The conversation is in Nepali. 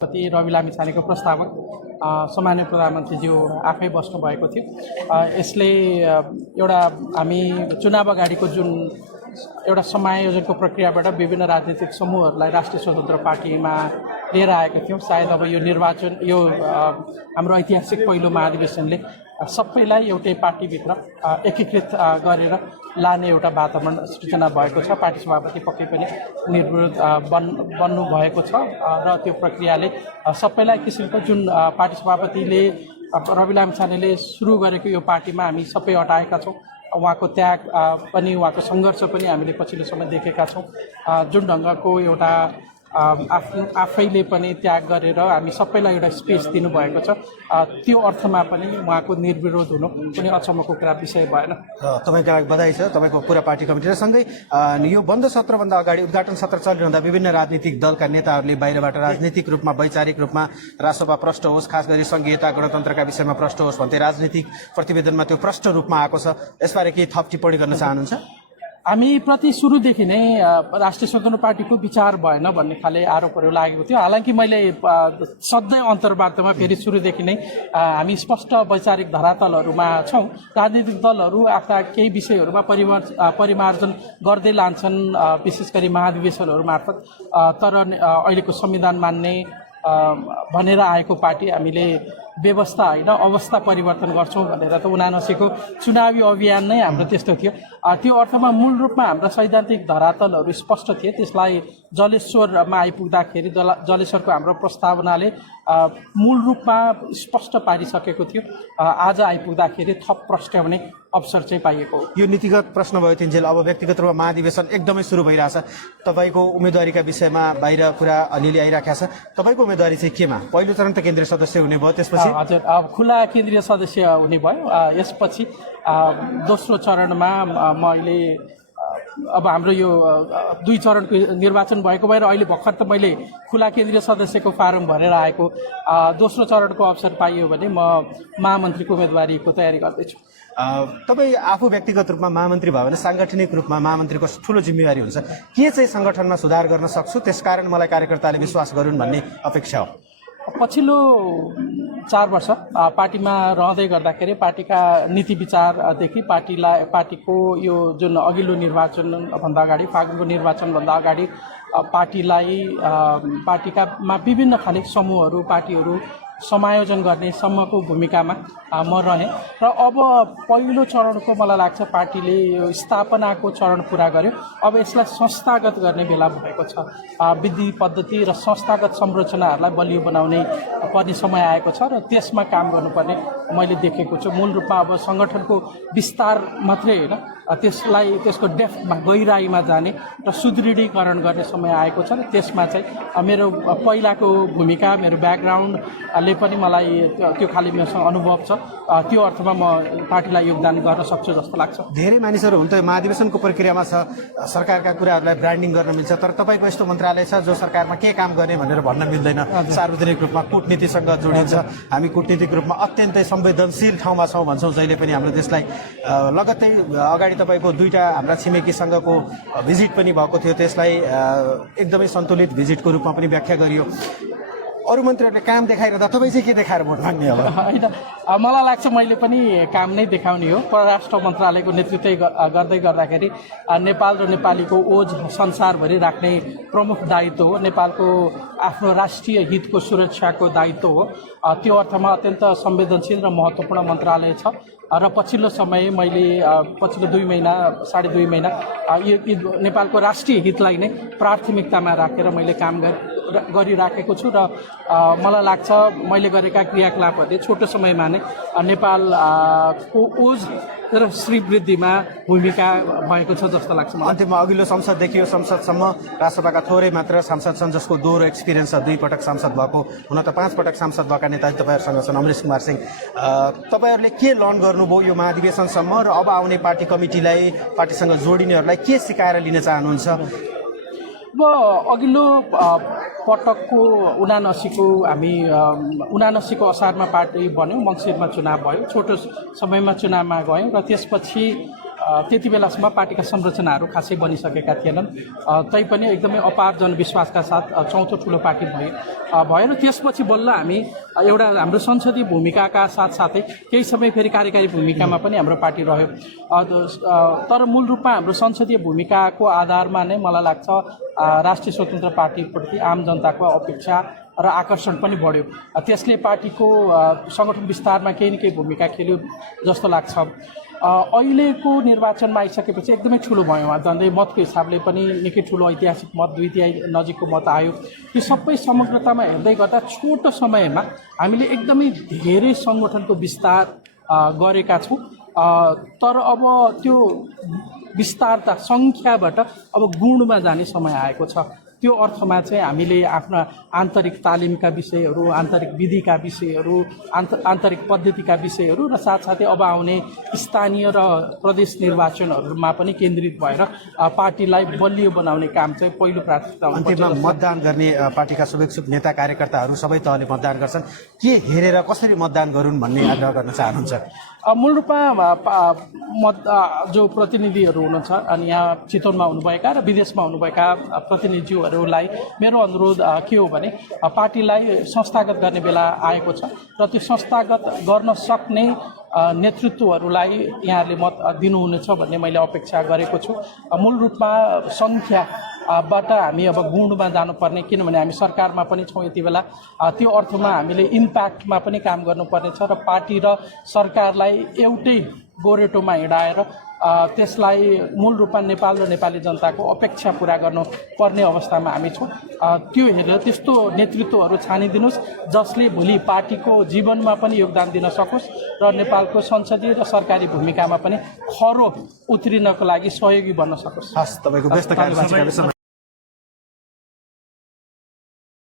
पति रवि लामिछानेको प्रस्तावक सम्माननीय प्रधानमन्त्रीज्यू आफै बस्नु भएको थियो। यसले एउटा हामी चुनाव अगाडिको जुन एउटा समायोजनको प्रक्रियाबाट विभिन्न राजनीतिक समूहहरूलाई राष्ट्रिय स्वतन्त्र पार्टीमा लिएर आएका थियौँ। सायद अब यो निर्वाचन यो हाम्रो ऐतिहासिक पहिलो महाधिवेशनले सबैलाई एउटै पार्टीभित्र एकीकृत गरेर लाने एउटा वातावरण सृजना भएको छ। पार्टी सभापति पक्कै पनि निर्विरोध बन्नु भएको छ र त्यो प्रक्रियाले सबैलाई किसिमको जुन पार्टी सभापतिले रवि लामिछानेले सुरु गरेको यो पार्टीमा हामी सबै अटाएका छौँ। उहाँको त्याग पनि उहाँको सङ्घर्ष पनि हामीले पछिल्लो समय देखेका छौँ। जुन ढङ्गको एउटा आफैले पनि त्याग गरेर हामी सबैलाई एउटा स्पेस दिनुभएको छ, त्यो अर्थमा पनि उहाँको निर्विरोध हुनु कुनै अचम्मको कुरा विषय भएन। तपाईँको बधाई छ। तपाईँको पुरा पार्टी कमिटी र सँगै यो बन्द सत्रभन्दा अगाडि उद्घाटन सत्र चलिरहँदा विभिन्न राजनीतिक दलका नेताहरूले बाहिरबाट राजनीतिक रूपमा वैचारिक रूपमा रासोपा प्रष्ट होस्, खास गरी संघीयता गणतन्त्रका विषयमा प्रष्ट होस् भन्दै राजनीतिक प्रतिवेदनमा त्यो प्रष्ट रूपमा आएको छ। यसबारे केही थप टिप्पणी गर्न चाहनुहुन्छ? हामी प्रति सुरुदेखि नै राष्ट्रिय स्वतन्त्र पार्टीको विचार भएन भन्ने खाले आरोपहरू लागेको थियो। हालाकि मैले सधैँ अन्तर्वार्तामा फेरि सुरुदेखि नै हामी स्पष्ट वैचारिक धरातलहरूमा छौँ। राजनीतिक दलहरू आफ्ना केही विषयहरूमा परिमार्जन गर्दै लान्छन्, विशेष गरी महाधिवेशनहरू मार्फत। तर अहिलेको संविधान मान्ने भनेर आएको पार्टी हामीले व्यवस्था होइन अवस्था परिवर्तन गर्छौँ भनेर त 79को चुनावी अभियान नै हाम्रो त्यस्तो थियो। त्यो अर्थमा मूल रूपमा हाम्रा सैद्धान्तिक धरातलहरू स्पष्ट थिए। त्यसलाई जलेश्वरमा आइपुग्दाखेरि जलेश्वरको हाम्रो प्रस्तावनाले मूल रूपमा स्पष्ट पारिसकेको थियो। आज आइपुग्दाखेरि थप प्रस्ट्याउने अवसर चाहिँ पाइएको हो। यो नीतिगत प्रश्न भयो तिनजेल। अब व्यक्तिगत रूपमा महाधिवेशन एकदमै सुरु भइरहेछ। तपाईँको उम्मेदवारीका विषयमा बाहिर कुरा अलिअलि आइराखेको छ। तपाईँको उम्मेदवारी चाहिँ केमा? पहिलो चरण त केन्द्रीय सदस्य हुने भयो, त्यसपछि हजुर खुला केन्द्रीय सदस्य हुने भयो। यसपछि दोस्रो चरणमा मैले अब हाम्रो यो 2 चरणको निर्वाचन भएको भएर अहिले भर्खर त मैले खुला केन्द्रीय सदस्यको फारम भरेर आएको। दोस्रो चरणको अवसर पाइयो भने म महामन्त्रीको उम्मेदवारीको तयारी गर्दैछु। तपाईँ आफू व्यक्तिगत रूपमा महामन्त्री भयो भने साङ्गठनिक रूपमा महामन्त्रीको ठुलो जिम्मेवारी हुन्छ। के चाहिँ सङ्गठनमा सुधार गर्न सक्छु, त्यसकारण मलाई कार्यकर्ताले विश्वास गरून् भन्ने अपेक्षा हो? पछिल्लो 4 वर्ष पार्टीमा रहँदै गर्दाखेरि पार्टीका नीति विचारदेखि पार्टीको यो जुन अघिल्लो निर्वाचनभन्दा अगाडि फागुनको निर्वाचनभन्दा अगाडि पार्टीमा विभिन्न खाले समूहहरू पार्टीहरू समायोजन गर्ने सम्मको भूमिकामा म रहेँ र अब पहिलो चरणको मलाई लाग्छ पार्टीले यो स्थापनाको चरण पुरा गर्यो। अब यसलाई संस्थागत गर्ने बेला भएको छ। विधि पद्धति र संस्थागत संरचनाहरूलाई बलियो बनाउने पर्ने समय आएको छ र त्यसमा काम गर्नुपर्ने मैले देखेको छु। मूल रूपमा अब सङ्गठनको विस्तार मात्रै होइन, त्यसलाई त्यसको डेप्थमा गहिराईमा जाने र सुदृढीकरण गर्ने समय आएको छ र त्यसमा चाहिँ मेरो पहिलाको भूमिका मेरो ब्याकग्राउन्डले पनि मलाई त्यो खालि मेरोसँग अनुभव छ। त्यो अर्थमा म पार्टीलाई योगदान गर्न सक्छु जस्तो लाग्छ। धेरै मानिसहरू हुन त महाधिवेशनको प्रक्रियामा छ, सरकारका कुराहरूलाई ब्रान्डिङ गर्न मिल्छ, तर तपाईँको यस्तो मन्त्रालय छ जो सरकारमा के काम गर्ने भनेर भन्न मिल्दैन। सार्वजनिक रूपमा कूटनीतिसँग जोडिन्छ। हामी कूटनीतिक रूपमा अत्यन्तै संवेदनशील ठाउँमा छौँ भन्छौँ जहिले पनि हाम्रो देशलाई। लगत्तै अगाडि तपाईँको 2टा हाम्रा छिमेकीसँगको भिजिट पनि भएको थियो, त्यसलाई एकदमै सन्तुलित भिजिटको रूपमा पनि व्याख्या गरियो। अरू मन्त्रीहरूले काम देखाइरहँदा तपाईँ चाहिँ के देखाएर भोट माग्ने हो? होइन, मलाई लाग्छ मैले पनि काम नै देखाउने हो। परराष्ट्र मन्त्रालयको नेतृत्व गर्दै गर्दाखेरि नेपाल र नेपालीको ओज संसारभरि राख्ने प्रमुख दायित्व हो। नेपालको आफ्नो राष्ट्रिय हितको सुरक्षाको दायित्व हो। त्यो अर्थमा अत्यन्त संवेदनशील र महत्त्वपूर्ण मन्त्रालय छ र पछिल्लो समय मैले पछिल्लो 2 महिना 2.5 महिना यो नेपालको राष्ट्रिय हितलाई नै प्राथमिकतामा राखेर मैले काम गरिराखेको छु र मलाई लाग्छ मैले गरेका क्रियाकलापहरूले छोटो समयमा नै नेपालको ओज र श्रीवृद्धिमा भूमिका भएको छ जस्तो लाग्छ। अन्त्यमा अघिल्लो संसददेखि यो संसदसम्म रासपाका थोरै मात्र सांसद छन् जसको दोहोरो एक्सपिरियन्स छ। 2 पटक सांसद भएको, हुन त 5 पटक सांसद भएका नेता तपाईँहरूसँग छन्। अमरेश कुमार सिंह, तपाईँहरूले के लर्न गर्नुभयो यो महाधिवेशनसम्म र अब आउने पार्टी कमिटीलाई पार्टीसँग जोडिनेहरूलाई के सिकाएर लिन चाहनुहुन्छ? अब अघिल्लो पटकको 79को हामी 79को असारमा पार्टी बन्यौँ, मङ्सिरमा चुनाव भयो, छोटो समयमा चुनावमा गयौँ र त्यसपछि त्यति बेलासम्म पार्टीका संरचनाहरू खासै बनिसकेका थिएनन्, तैपनि एकदमै अपार जनविश्वासका साथ चौथो ठुलो पार्टी भएर त्यसपछि बल्ल हामी एउटा हाम्रो संसदीय भूमिकाका साथसाथै केही समय फेरि कार्यकारी भूमिकामा पनि हाम्रो पार्टी रह्यो। तर मूल रूपमा हाम्रो संसदीय भूमिकाको आधारमा नै मलाई लाग्छ राष्ट्रिय स्वतन्त्र पार्टीप्रति आम जनताको अपेक्षा र आकर्षण पनि बढ्यो। त्यसले पार्टीको सङ्गठन विस्तारमा केही न केही भूमिका खेल्यो जस्तो लाग्छ। अहिलेको निर्वाचनमा आइसकेपछि एकदमै ठुलो भयो, झन्डै मतको हिसाबले पनि निकै ठुलो ऐतिहासिक मत 2/3 नजिकको मत आयो। यो सबै समग्रतामा हेर्दै गर्दा छोटो समयमा हामीले एकदमै धेरै सङ्गठनको विस्तार गरेका छौँ। तर अब त्यो विस्तारता सङ्ख्याबाट अब गुणमा जाने समय आएको छ। त्यो अर्थमा चाहिँ हामीले आफ्ना आन्तरिक तालिमका विषयहरू, आन्तरिक विधिका विषयहरू, आन्तरिक पद्धतिका विषयहरू र साथसाथै अब आउने स्थानीय र प्रदेश निर्वाचनहरूमा पनि केन्द्रित भएर पार्टीलाई बलियो बनाउने काम चाहिँ पहिलो प्राथमिकता हो। अन्तिममा मतदान गर्ने पार्टीका शुभेच्छुक नेता कार्यकर्ताहरू सबै तहले मतदान गर्छन्, के हेरेर कसरी मतदान गरून् भन्ने आग्रह गर्न चाहनुहुन्छ? मूल रूपमा जो प्रतिनिधिहरू हुनुहुन्छ अनि यहाँ चितवनमा हुनुभएका र विदेशमा हुनुभएका प्रतिनिधिहरूलाई मेरो अनुरोध के हो भने पार्टीलाई संस्थागत गर्ने बेला आएको छ र त्यो संस्थागत गर्न सक्ने नेतृत्वहरूलाई यहाँहरूले मत दिनुहुनेछ भन्ने मैले अपेक्षा गरेको छु। मूल रूपमा सङ्ख्याबाट हामी अब गुणमा जानुपर्ने, किनभने हामी सरकारमा पनि छौँ यति बेला। त्यो अर्थमा हामीले इम्प्याक्टमा पनि काम गर्नुपर्नेछ र पार्टी र सरकारलाई एउटै गोरेटोमा हिँडाएर त्यसलाई मूल रूपमा नेपाल र नेपाली जनताको अपेक्षा पुरा गर्नुपर्ने अवस्थामा हामी छौँ। त्यो हेरेर त्यस्तो नेतृत्वहरू छानिदिनुहोस् जसले भोलि पार्टीको जीवनमा पनि योगदान दिन सकोस् र नेपालको संसदीय र सरकारी भूमिकामा पनि खरो उत्रिनको लागि सहयोगी बन्न सकोस्। हस्, तपाईँको व्यस्त कार्यसूचीका